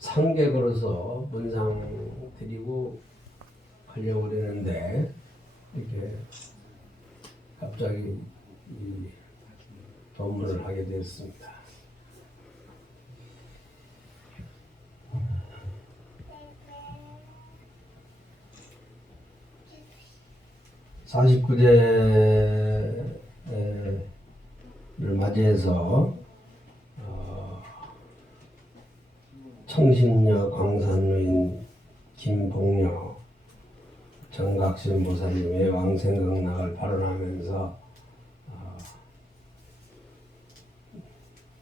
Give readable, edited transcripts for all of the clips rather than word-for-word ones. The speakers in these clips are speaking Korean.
상계 걸어서 문상 드리고 하려고 그러는데 이렇게 갑자기 이 법문을 하게 되었습니다. (49제를) 맞이해서 청신녀 광산루인 김봉녀 정각신 보살님의 왕생극락을 발언하면서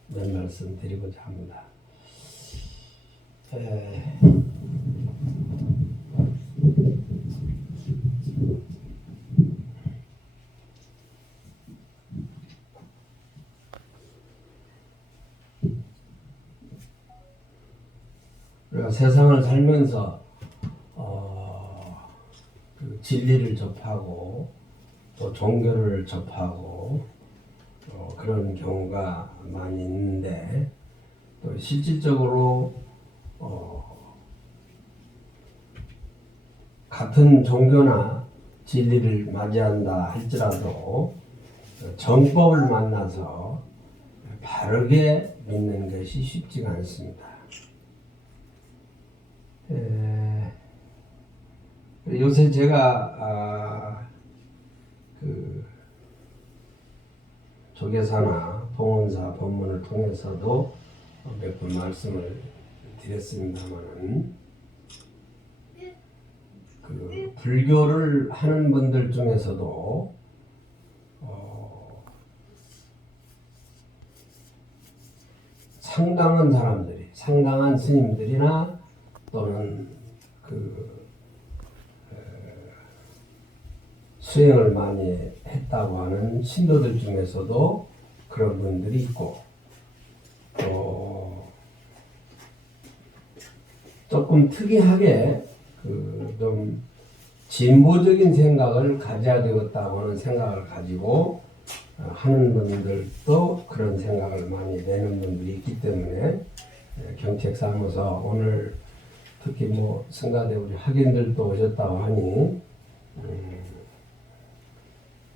몇 말씀 드리고자 합니다. 우리가 세상을 살면서 그 진리를 접하고 또 종교를 접하고 그런 경우가 많이 있는데 또 실질적으로 같은 종교나 진리를 맞이한다 할지라도 정법을 만나서 바르게 믿는 것이 쉽지가 않습니다. 요새 제가 그 조계사나 봉헌사 법문을 통해서도 몇 번 말씀을 드렸습니다만은 그 불교를 하는 분들 중에서도 상당한 사람들이, 상당한 스님들이나 또는 그 수행을 많이 했다고 하는 신도들 중에서도 그런 분들이 있고 또 조금 특이하게 그 좀 진보적인 생각을 가져야 되겠다고 하는 생각을 가지고 하는 분들도 그런 생각을 많이 내는 분들이 있기 때문에 경책사무소 오늘 특히 뭐 성가대 우리 학인들도 오셨다고 하니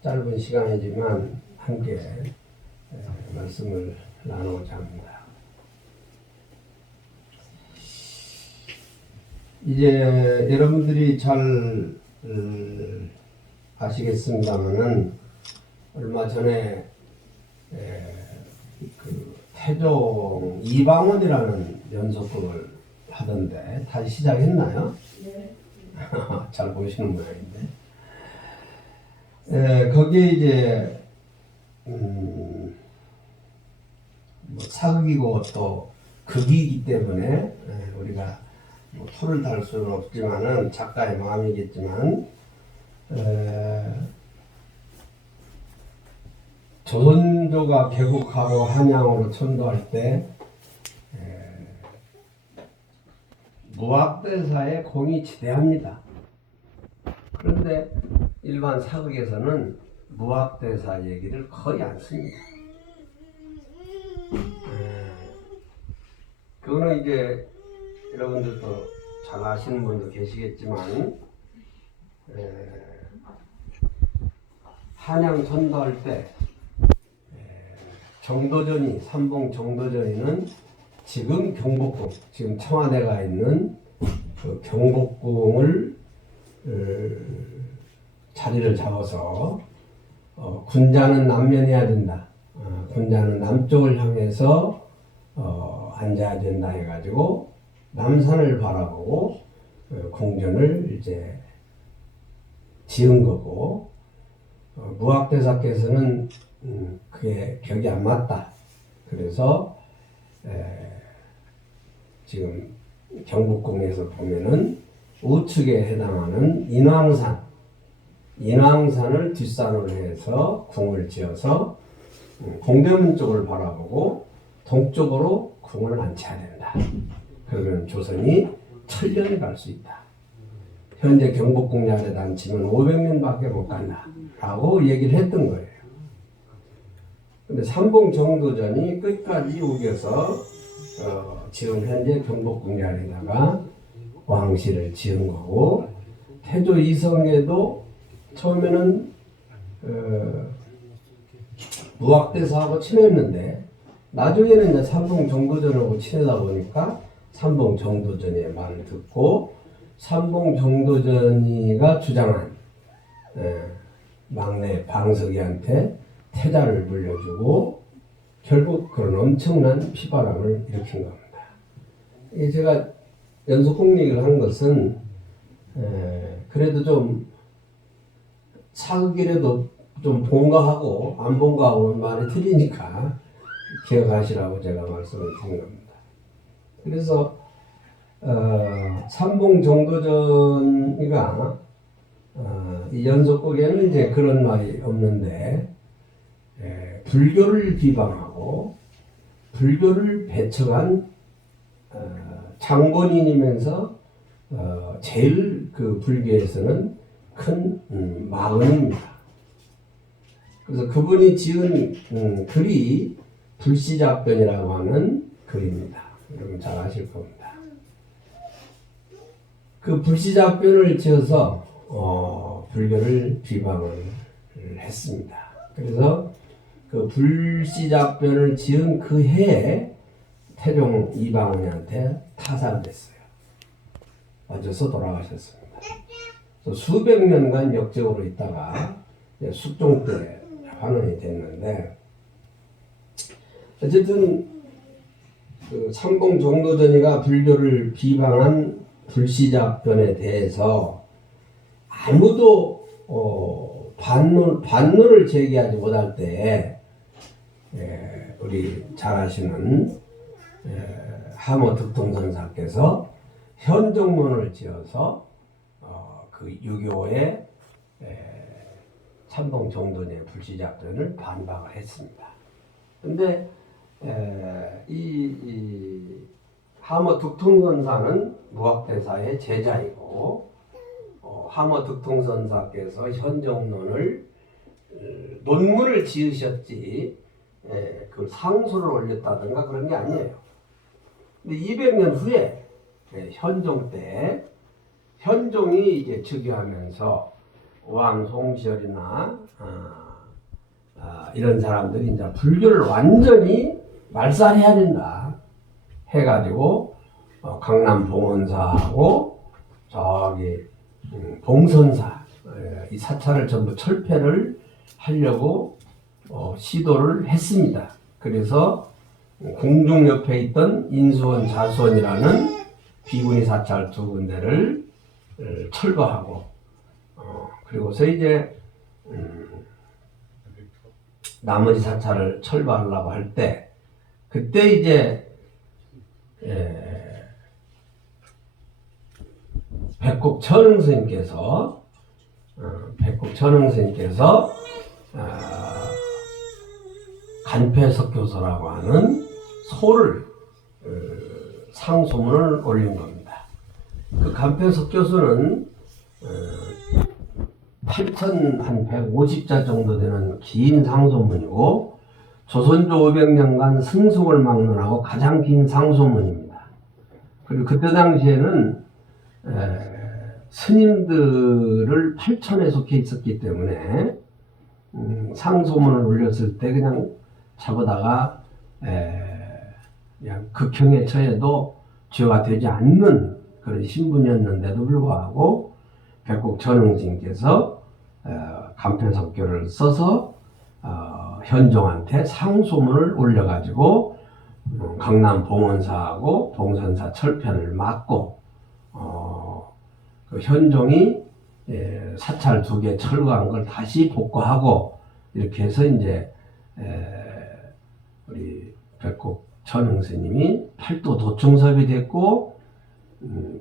짧은 시간이지만 함께 말씀을 나누고자 합니다. 이제 여러분들이 잘 아시겠습니다만은 얼마 전에 그 태종 이방원이라는 연속극을 하던데 다시 시작했나요? 네. 잘 보시는 모양인데. 거기에 이제 뭐 사극이고 또 극이기 때문에 우리가 뭐 토를 달 수는 없지만은 작가의 마음이겠지만 조선조가 개국하고 한양으로 천도할 때 무학대사의 공이 지대합니다. 그런데 일반 사극에서는 무학대사 얘기를 거의 안 씁니다. 그거는 이제 여러분들도 잘 아시는 분도 계시겠지만 한양 전도할 때 정도전이 삼봉 정도전이는 지금 경복궁, 지금 청와대가 있는 그 경복궁을 자리를 잡아서 군자는 남면해야 된다. 군자는 남쪽을 향해서 앉아야 된다 해가지고 남산을 바라보고 궁전을 이제 지은 거고 무학대사께서는 그게 격이 안 맞다. 그래서 지금 경복궁에서 보면은 우측에 해당하는 인왕산을 뒷산으로 해서 궁을 지어서 공대문 쪽을 바라보고 동쪽으로 궁을 안치해야 된다. 그러면 조선이 천년에 갈 수 있다. 현재 경복궁 야를 안치면 500년밖에 못 간다. 라고 얘기를 했던 거예요. 근데 삼봉 정도전이 끝까지 우겨서 지금 현재 경복궁자리에다가 왕실을 지은 거고, 태조 이성에도 처음에는 무학대사하고 친했는데 나중에는 이제 삼봉 정도전하고 친하다 보니까 삼봉 정도전의 말을 듣고 삼봉 정도전이가 주장한 막내 방석이한테 태자를 물려주고 결국 그런 엄청난 피바람을 일으킨 겁니다. 이게 제가 연속곡 얘기를 한 것은 그래도 좀 사극이라도 좀 본가하고 안 본가하고는 말이 틀리니까 기억하시라고 제가 말씀을 드린 겁니다. 그래서 삼봉 정도전이가 이 연속곡에는 이제 그런 말이 없는데 불교를 비방하고 불교를 배척한 장본인이면서 제일 그 불교에서는 큰 마언입니다. 그래서 그분이 지은 글이 불시잡변이라고 하는 글입니다. 여러분 잘 아실 겁니다. 그 불시잡변을 지어서 불교를 비방을 했습니다. 그래서 그 불시잡변을 지은 그 해에 태종 이방원한테 타살됐어요. 맞아서 돌아가셨습니다. 수백 년간 역적으로 있다가 숙종 때 환원이 됐는데, 어쨌든 그 삼봉 정도전이가 불교를 비방한 불시잡변에 대해서 아무도 반론을 제기하지 못할 때 우리 잘 아시는 하모 득통선사께서 현종론을 지어서 그 유교의 삼봉 정도전의 불시잡변을 반박을 했습니다. 근데 이 하모 득통선사는 무학대사의 제자이고 하모 득통선사께서 현종론을 논문을 지으셨지 그 상소를 올렸다든가 그런 게 아니에요. 근데 200년 후에 현종 때 현종이 이제 즉위하면서 왕 송시열이나 이런 사람들이 이제 불교를 완전히 말살해야 된다 해가지고 강남 봉원사하고 저기 봉선사 이 사찰을 전부 철폐를 하려고 시도를 했습니다. 그래서 궁중 옆에 있던 인수원 자수원이라는 비구니 사찰 두 군데를 철거하고 그리고서 이제 나머지 사찰을 철거하려고 할 때 그때 이제 백곡 천흥스님께서 간패석교서라고 하는 소를 상소문을 올린 겁니다. 그 간패석교서는 8,150자 정도 되는 긴 상소문이고 조선조 500년간 승속을 막론하고 가장 긴 상소문입니다. 그리고 그때 당시에는 스님들을 8천에 속해 있었기 때문에 상소문을 올렸을 때 그냥 잡아다가 그냥 극형에 처해도 죄가 되지 않는 그런 신분이었는데도 불구하고 백곡 전흥스님께서 간패석교를 써서 현종한테 상소문을 올려가지고 강남 봉원사하고 봉선사 철폐를 막고 그 현종이 사찰 2개 철거한 걸 다시 복구하고 이렇게 해서 이제 우리 백곡 전흥스님이 팔도 도충섭이 됐고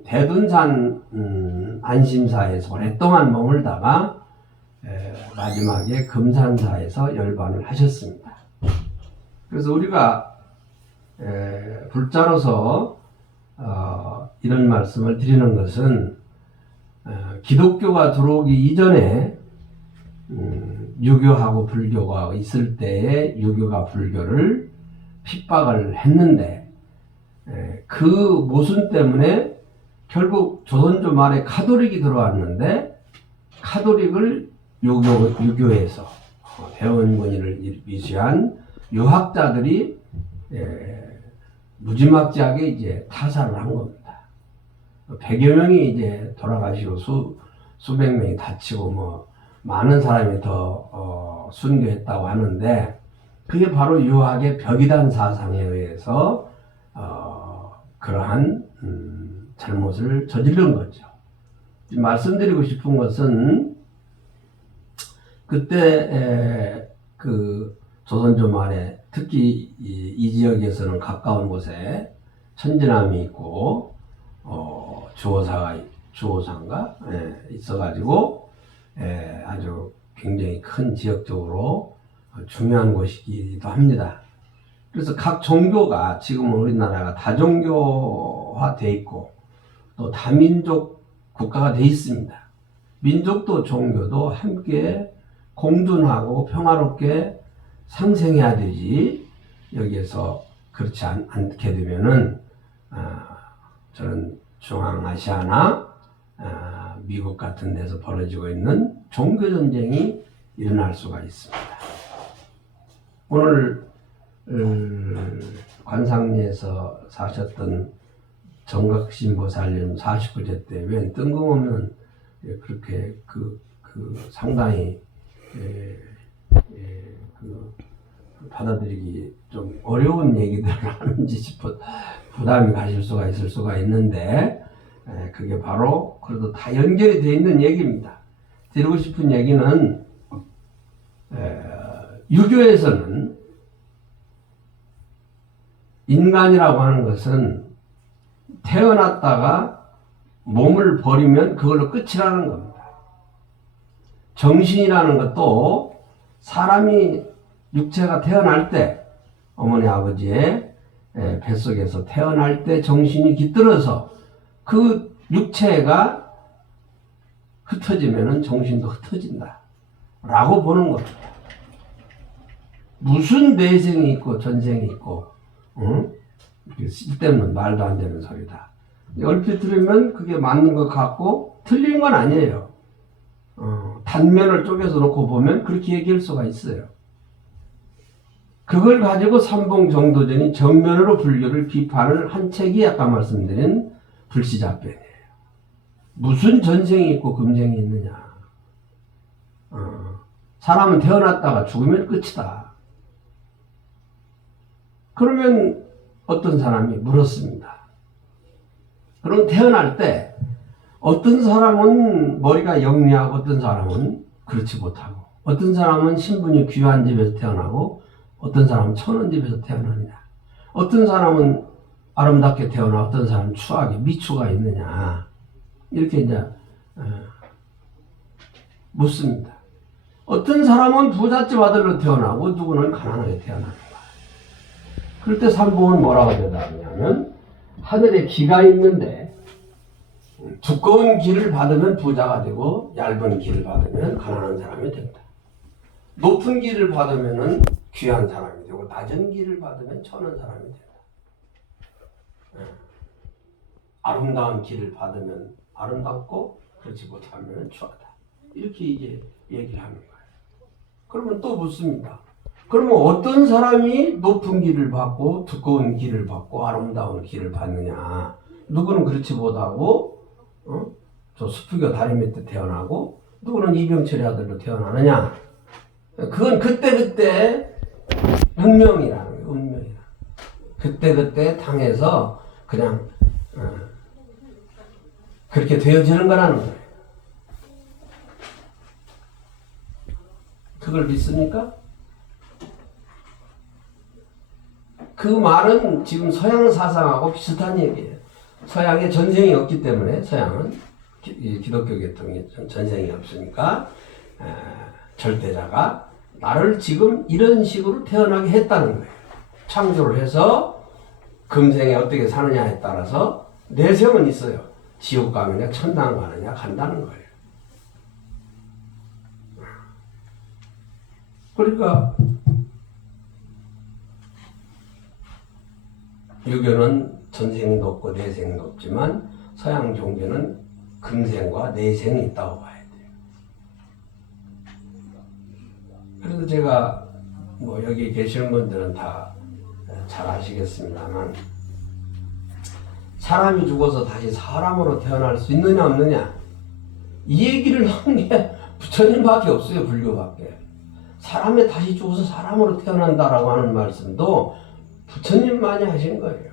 대둔산 안심사에서 오랫동안 머물다가 마지막에 금산사에서 열반을 하셨습니다. 그래서 우리가 불자로서 이런 말씀을 드리는 것은 기독교가 들어오기 이전에 유교하고 불교가 있을 때에 유교가 불교를 핍박을 했는데 그 모순 때문에 결국 조선조 말에 카톨릭이 들어왔는데 카톨릭을 유교에서 배원권위를 위시한 유학자들이 무지막지하게 이제 타살을 한 겁니다. 100여 명이 이제 돌아가시고 수백 명이 다치고 뭐 많은 사람이 더 순교했다고 하는데 그게 바로 유학의 벽이단 사상에 의해서 그러한 잘못을 저지른 거죠. 말씀드리고 싶은 것은 그때 그 조선조 말에 특히 이 지역에서는 가까운 곳에 천진암이 있고 주호산가 있어가지고 아주 굉장히 큰 지역적으로 중요한 곳이기도 합니다. 그래서 각 종교가 지금은 우리나라가 다종교화돼 있고 또 다민족 국가가 돼 있습니다. 민족도 종교도 함께 공존하고 평화롭게 상생해야 되지 여기에서 그렇지 않게 되면은 저는 중앙아시아나 미국 같은 데서 벌어지고 있는 종교전쟁이 일어날 수가 있습니다. 오늘 관상리에서 사셨던 정각신보살님 49제 때 웬 뜬금없는 그렇게 상당히 받아들이기 좀 어려운 얘기들을 하는지 싶어 부담이 가실 수가 있을 수가 있는데 그게 바로 그래도 다 연결이 되어 있는 얘기입니다. 드리고 싶은 얘기는 유교에서는 인간이라고 하는 것은 태어났다가 몸을 버리면 그걸로 끝이라는 겁니다. 정신이라는 것도 사람이 육체가 태어날 때 어머니 아버지의 뱃속에서 태어날 때 정신이 깃들어서 그 육체가 흩어지면 정신도 흩어진다 라고 보는 겁니다. 무슨 내생이 있고 전생이 있고 쓸데없는 말도 안 되는 소리다. 얼핏 들으면 그게 맞는 것 같고 틀린 건 아니에요. 단면을 쪼개서 놓고 보면 그렇게 얘기할 수가 있어요. 그걸 가지고 삼봉정도전이 정면으로 불교를 비판을 한 책이 아까 말씀드린 불시잡변이에요. 무슨 전생이 있고 금생이 있느냐. 사람은 태어났다가 죽으면 끝이다. 그러면 어떤 사람이 물었습니다. 그럼 태어날 때 어떤 사람은 머리가 영리하고 어떤 사람은 그렇지 못하고 어떤 사람은 신분이 귀한 집에서 태어나고 어떤 사람은 천한 집에서 태어나느냐 어떤 사람은 아름답게 태어나 어떤 사람은 추하게 미추가 있느냐 이렇게 이제 묻습니다. 어떤 사람은 부잣집 아들로 태어나고 누구는 가난하게 태어나는 거야. 그럴 때 삼봉은 뭐라고 대답하냐면 하늘에 기가 있는데 두꺼운 길을 받으면 부자가 되고 얇은 길을 받으면 가난한 사람이 된다. 높은 길을 받으면 귀한 사람이 되고 낮은 길을 받으면 천한 사람이 된다. 아름다운 길을 받으면 아름답고 그렇지 못하면 추하다. 이렇게 이제 얘기를 하는 거예요. 그러면 또 묻습니다. 그러면 어떤 사람이 높은 길을 받고 두꺼운 길을 받고 아름다운 길을 받느냐? 누구는 그렇지 못하고 저 수프교 다리 밑에 태어나고 누구는 이병철의 아들로 태어나느냐? 그건 그때 운명이라는 거예요. 운명이라. 그때 당해서 그냥 그렇게 되어지는 거라는 거예요. 그걸 믿습니까? 그 말은 지금 서양 사상하고 비슷한 얘기예요. 서양에 전생이 없기 때문에 서양은 기독교 계통에 전생이 없으니까 절대자가 나를 지금 이런 식으로 태어나게 했다는 거예요. 창조를 해서 금생에 어떻게 사느냐에 따라서 내생은 있어요. 지옥 가느냐 천당 가느냐 간다는 거예요. 그러니까 유교는 전생도 없고 내생도 없지만 서양 종교는 금생과 내생이 있다고 봐야 돼요. 그래서 제가 뭐 여기 계시는 분들은 다 잘 아시겠습니다만, 사람이 죽어서 다시 사람으로 태어날 수 있느냐 없느냐, 이 얘기를 한 게 부처님밖에 없어요. 불교밖에. 사람이 다시 죽어서 사람으로 태어난다라고 하는 말씀도 부처님만이 하신 거예요.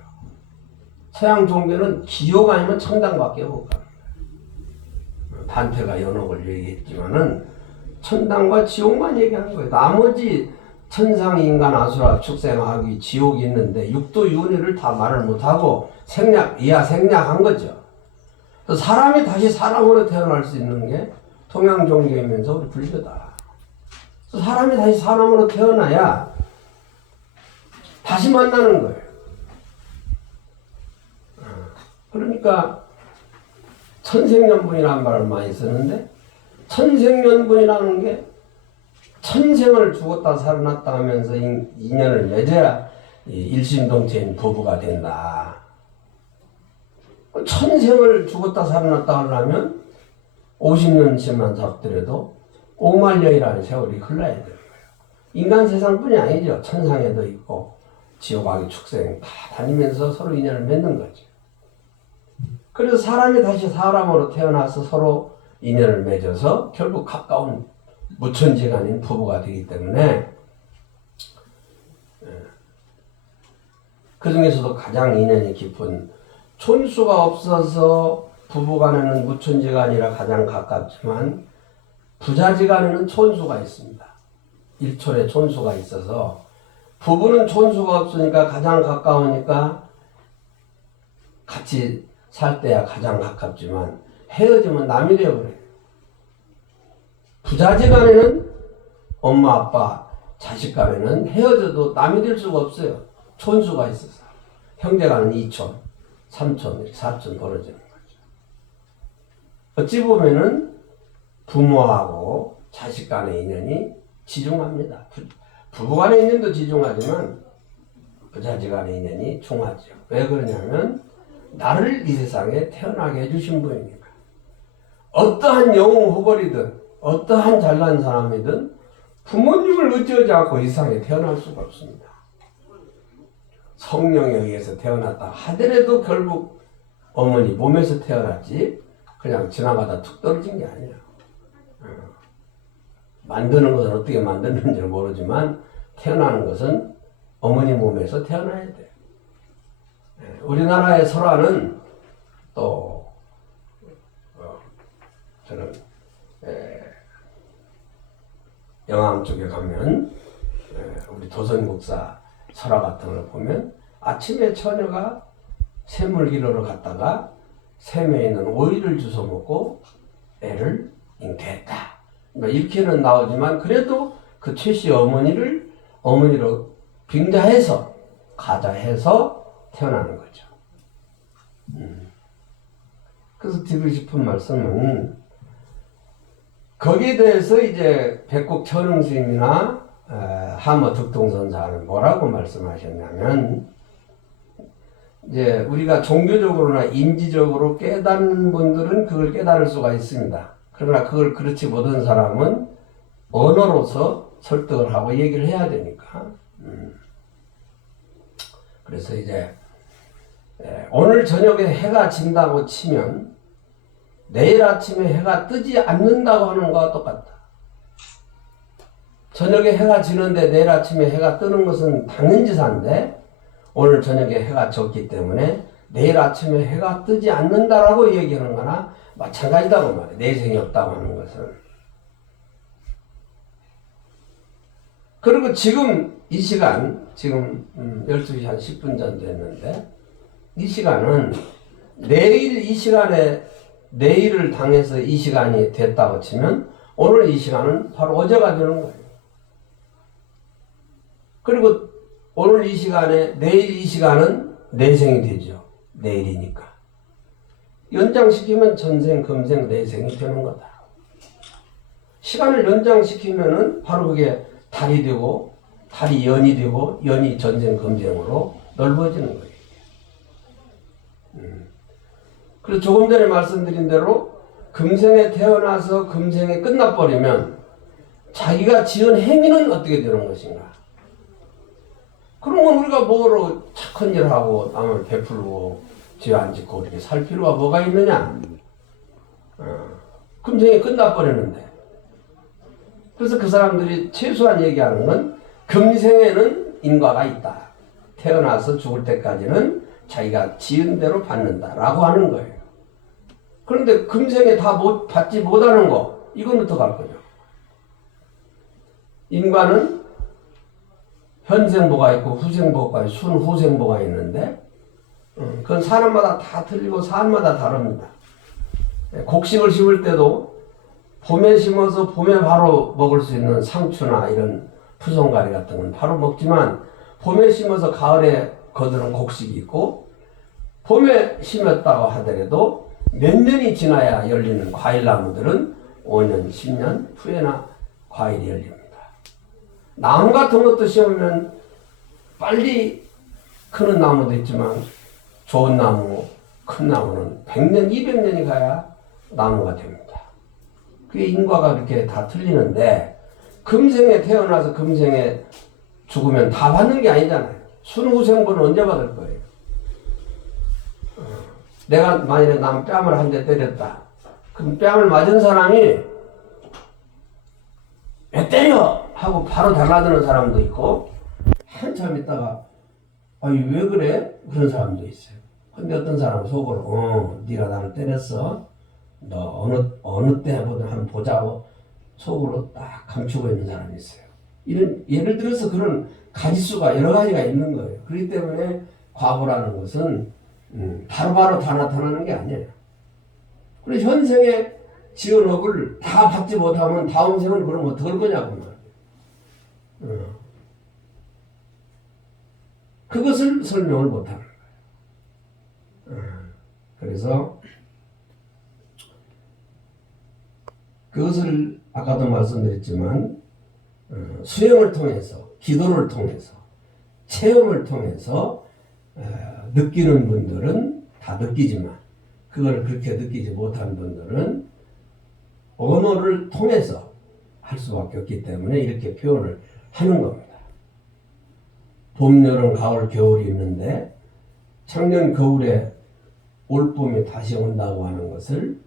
서양 종교는 지옥 아니면 천당밖에 못 가는 거예요. 단테가 연옥을 얘기했지만은 천당과 지옥만 얘기하는 거예요. 나머지 천상, 인간, 아수라, 축생하기, 지옥이 있는데 육도 윤회를 다 말을 못하고 이하 생략한 거죠. 사람이 다시 사람으로 태어날 수 있는 게 동양 종교이면서 우리 불교다. 사람이 다시 사람으로 태어나야 다시 만나는 거예요. 그러니까 천생연분이라는 말을 많이 쓰는데, 천생연분이라는 게 천생을 죽었다 살아났다 하면서 인연을 맺어야 일심동체인 부부가 된다. 천생을 죽었다 살아났다 하려면 50년씩만 잡더라도 5만 년이라는 세월이 흘러야 되는 거예요. 인간 세상뿐이 아니죠. 천상에도 있고 지옥하기 축생 다 다니면서 서로 인연을 맺는 거죠. 그래서 사람이 다시 사람으로 태어나서 서로 인연을 맺어서 결국 가까운 무천지간인 부부가 되기 때문에, 그 중에서도 가장 인연이 깊은, 촌수가 없어서 부부간에는 무천지간이라 가장 가깝지만 부자지간에는 촌수가 있습니다. 일촌에 촌수가 있어서 부부는 촌수가 없으니까 가장 가까우니까 같이 살 때야 가장 가깝지만 헤어지면 남이 되어버려요. 부자지간에는 엄마, 아빠, 자식 간에는 헤어져도 남이 될 수가 없어요. 촌수가 있어서. 형제간은 2촌, 3촌, 4촌 벌어지는 거죠. 어찌 보면은 부모하고 자식 간의 인연이 지중합니다. 부부 간의 인연도 지중하지만 부자지 간의 인연이 중하죠. 왜 그러냐면 나를 이 세상에 태어나게 해주신 분이니까. 어떠한 영웅 후벌이든 어떠한 잘난 사람이든 부모님을 의지하지 않고 이 세상에 태어날 수가 없습니다. 성령에 의해서 태어났다 하더라도 결국 어머니 몸에서 태어났지 그냥 지나가다 툭 떨어진 게 아니야. 만드는 것은 어떻게 만드는지 모르지만 태어나는 것은 어머니 몸에서 태어나야 돼. 우리나라의 설화는 또 저는 영암 쪽에 가면 우리 도선국사 설화 같은 걸 보면 아침에 처녀가 샘물기르러 갔다가 샘에 있는 오이를 주워 먹고 애를 잉태했다. 이렇게는 나오지만 그래도 그 최씨 어머니로 빙자해서 가자해서 태어나는 거죠. 그래서 드리고 싶은 말씀은 거기에 대해서 이제 백곡 천흥 스님이나 하머 득동선사는 뭐라고 말씀하셨냐면, 이제 우리가 종교적으로나 인지적으로 깨닫는 분들은 그걸 깨달을 수가 있습니다. 그러나 그걸 그렇지 못한 사람은 언어로서 설득을 하고 얘기를 해야 되니까. 그래서 이제 오늘 저녁에 해가 진다고 치면 내일 아침에 해가 뜨지 않는다고 하는 거와 똑같다. 저녁에 해가 지는데 내일 아침에 해가 뜨는 것은 당연지사인데 오늘 저녁에 해가 졌기 때문에 내일 아침에 해가 뜨지 않는다라고 얘기하는 거나 마찬가지다고 말이에요. 내생이 없다고 하는 것은. 그리고 지금 이 시간, 지금 12시 한 10분 정도 됐는데 이 시간은 내일 이 시간에 내일을 당해서 이 시간이 됐다고 치면 오늘 이 시간은 바로 어제가 되는 거예요. 그리고 오늘 이 시간에 내일 이 시간은 내생이 되죠. 내일이니까. 연장시키면 전생, 금생, 내생이 되는 거다. 시간을 연장시키면은 바로 그게 달이 되고 달이 연이 되고 연이 전생, 금생으로 넓어지는 거예요. 그래서 조금 전에 말씀드린 대로 금생에 태어나서 금생에 끝나버리면 자기가 지은 행위는 어떻게 되는 것인가? 그러면 우리가 뭐로 착한 일 하고 남을 베풀고 죄 안 짓고 이렇게 살 필요가 뭐가 있느냐? 금생에 끝나버리는데. 그래서 그 사람들이 최소한 얘기하는 건 금생에는 인과가 있다. 태어나서 죽을 때까지는 자기가 지은 대로 받는다라고 하는 거예요. 그런데 금생에 다 받지 못하는 거, 이건 어떡할 거죠? 인과는 현생보가 있고 후생보가 있고 순후생보가 있는데 그건 사람마다 다 틀리고 사람마다 다릅니다. 곡식을 심을 때도 봄에 심어서 봄에 바로 먹을 수 있는 상추나 이런 푸송가리 같은 건 바로 먹지만 봄에 심어서 가을에 거두는 곡식이 있고 봄에 심었다고 하더라도 몇 년이 지나야 열리는 과일나무들은 5년, 10년 후에나 과일이 열립니다. 나무 같은 것도 심으면 빨리 크는 나무도 있지만 좋은 나무, 큰 나무는 100년, 200년이 가야 나무가 됩니다. 그게 인과가 그렇게 다 틀리는데 금생에 태어나서 금생에 죽으면 다 받는 게 아니잖아요. 순후생보는 언제 받을 거예요? 내가 만일에 남 뺨을 한 대 때렸다. 그럼 뺨을 맞은 사람이 왜 때려! 하고 바로 달라드는 사람도 있고 한참 있다가 아니 왜 그래? 그런 사람도 있어요. 근데 어떤 사람은 속으로 네가 나를 때렸어. 너 어느 때보다 한번 보자고 속으로 딱 감추고 있는 사람이 있어요. 이런 예를 들어서 그런 가지수가 여러 가지가 있는 거예요. 그렇기 때문에 과거라는 것은 바로바로 다 나타나는 게 아니에요. 그래서 현생에 지은 업을 다 받지 못하면 다음 생은 그럼 어떻게 할 거냐고 말이에요. 그것을 설명을 못하는 거예요. 그래서 그것을 아까도 말씀드렸지만 수행을 통해서 기도를 통해서 체험을 통해서 느끼는 분들은 다 느끼지만 그걸 그렇게 느끼지 못한 분들은 언어를 통해서 할 수밖에 없기 때문에 이렇게 표현을 하는 겁니다. 봄, 여름, 가을, 겨울이 있는데 작년 겨울에 올봄이 다시 온다고 하는 것을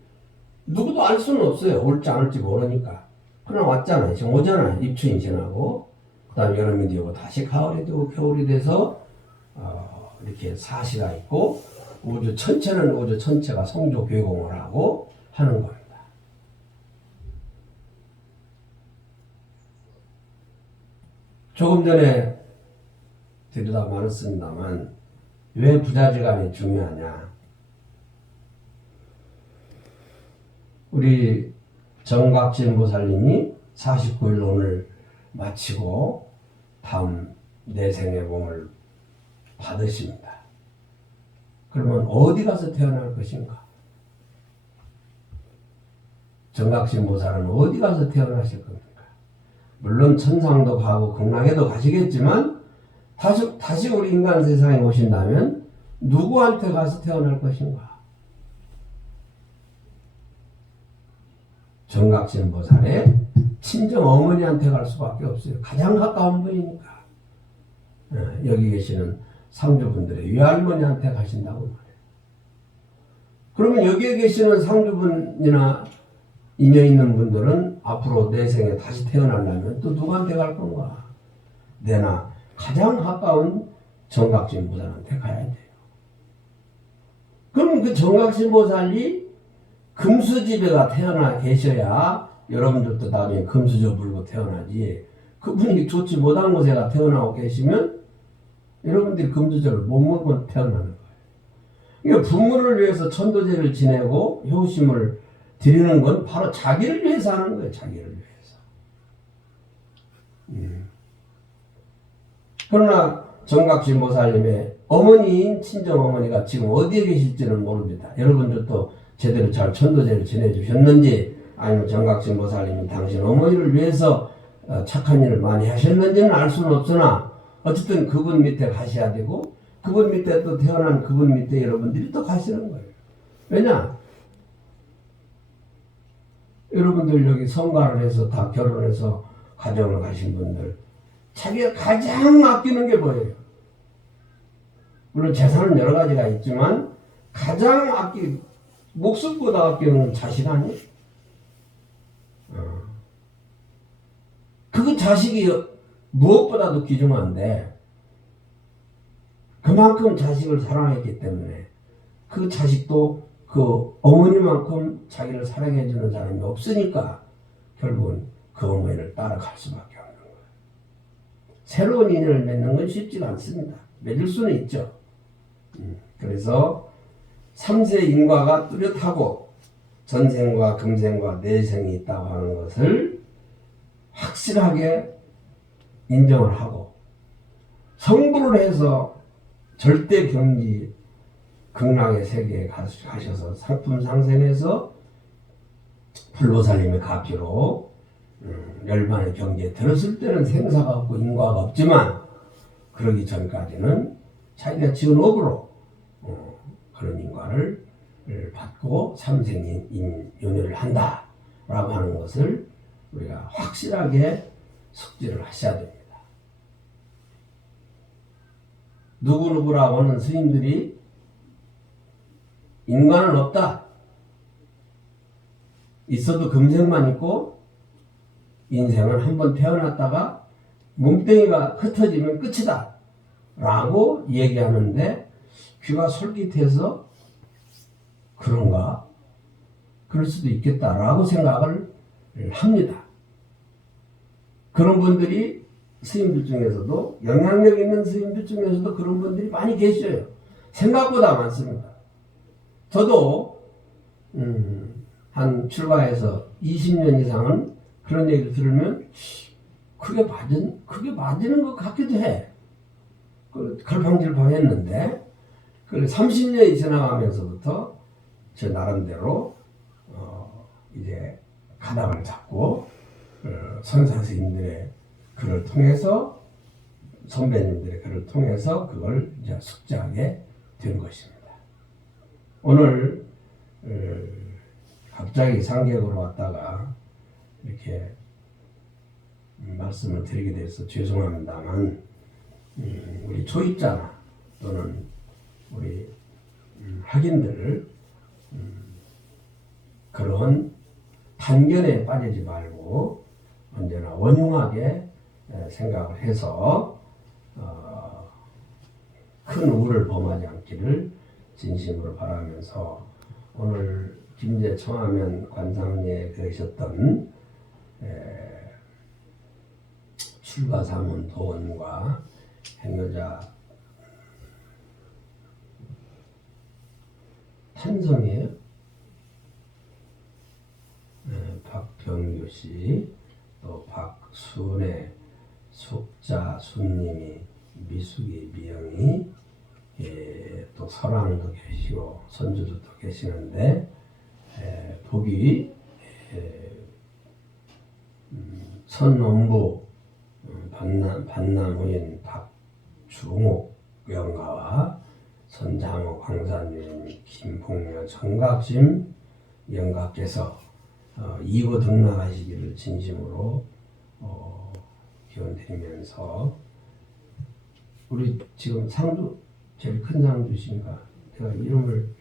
누구도 알 수는 없어요. 올지 안 올지 모르니까. 그냥 왔잖아요. 지금 오잖아요. 입춘이 지나고 그 다음에 여름이 되고 다시 가을이 되고 겨울이 돼서 이렇게 사시가 있고 우주 전체는 우주 전체가 성조 괴공을 하고 하는 겁니다. 조금 전에 들여다 말했습니다만 왜 부자지간이 중요하냐. 우리 정각진 보살님이 49일 오늘 마치고 다음 내생의 몸을 받으십니다. 그러면 어디 가서 태어날 것인가? 정각진 보살은 어디 가서 태어나실 겁니까? 물론 천상도 가고 극락에도 가시겠지만 다시 우리 인간 세상에 오신다면 누구한테 가서 태어날 것인가? 정각진 보살의 친정 어머니한테 갈 수밖에 없어요. 가장 가까운 분이니까. 여기 계시는 상주분들의 외할머니한테 가신다고 말해요. 그러면 여기에 계시는 상주분이나 인연 있는 분들은 앞으로 내 생에 다시 태어나려면 또 누구한테 갈 건가? 내나 가장 가까운 정각진 보살한테 가야 돼요. 그럼 그 정각진 보살이 금수집에가 태어나 계셔야 여러분들도 나중에 금수저 불고 태어나지. 그분이 좋지 못한 곳에가 태어나고 계시면 여러분들이 금수저를 못 먹으면 태어나는 거예요. 그러니까 부모를 위해서 천도제를 지내고 효심을 드리는 건 바로 자기를 위해서 하는 거예요. 자기를 위해서. 그러나 정각진 보살님의 어머니인 친정어머니가 지금 어디에 계실지는 모릅니다. 여러분들도 제대로 잘 천도제를 지내주셨는지 아니면 정각진 보살님이 당신 어머니를 위해서 착한 일을 많이 하셨는지는 알 수는 없으나 어쨌든 그분 밑에 가셔야 되고 그분 밑에 또 태어난 그분 밑에 여러분들이 또 가시는 거예요. 왜냐? 여러분들 여기 성가를 해서 다 결혼해서 가정을 가신 분들 자기가 가장 아끼는 게 뭐예요? 물론 재산은 여러 가지가 있지만 가장 목숨보다 아끼는 건 자식 아니에요? 그 자식이 무엇보다도 귀중한데 그만큼 자식을 사랑했기 때문에 그 자식도 그 어머니만큼 자기를 사랑해주는 사람이 없으니까 결국은 그 어머니를 따라갈 수밖에 없는 거예요. 새로운 인연을 맺는 건 쉽지가 않습니다. 맺을 수는 있죠. 그래서 3세 인과가 뚜렷하고 전생과 금생과 내생이 있다고 하는 것을 확실하게 인정을 하고 성불을 해서 절대 경지 극락의 세계에 가셔서 상품 상생해서 불보살님의 가피로 열반의 경지에 들었을 때는 생사가 없고 인과가 없지만 그러기 전까지는 자기가 지은 업으로 그런 인과를 받고 삼생인 윤회를 한다라고 하는 것을 우리가 확실하게 숙지를 하셔야 됩니다. 누구누구라고 하는 스님들이 인간은 없다. 있어도 금생만 있고 인생은 한번 태어났다가 몸뚱이가 흩어지면 끝이다 라고 얘기하는데 귀가 솔깃해서 그런가? 그럴 수도 있겠다라고 생각을 합니다. 그런 분들이 스님들 중에서도 영향력 있는 스님들 중에서도 그런 분들이 많이 계셔요. 생각보다 많습니다. 저도 한 출가해서 20년 이상은 그런 얘기를 들으면 그게 맞는 것 같기도 해. 갈팡질팡했는데 30년이 지나가면서부터 저 나름대로 이제 가닥을 잡고 선사 스님들의 글을 통해서 선배님들의 글을 통해서 그걸 이제 숙지하게 된 것입니다. 오늘 갑자기 상객으로 왔다가 이렇게 말씀을 드리게 돼서 죄송합니다만 우리 초입자나 또는 우리 학인들 그런 편견에 빠지지 말고 언제나 원흉하게 생각을 해서 큰 우를 범하지 않기를 진심으로 바라면서 오늘 김제 청하면 관상리에 계셨던 출가사문 도원과 행여자 탄성이에요. 박병규 씨, 또 박순애, 숙자, 순님이, 미숙이, 미영이, 또 설왕도 계시고 선주도 또 계시는데 복이 선원부 반남후인 박중옥 영가와 선장호 광산님 김풍녀 정각심 영가께서 이고 등락하시기를 진심으로 기원드리면서 우리 지금 상주 제일 큰 상주신가 제가 이름을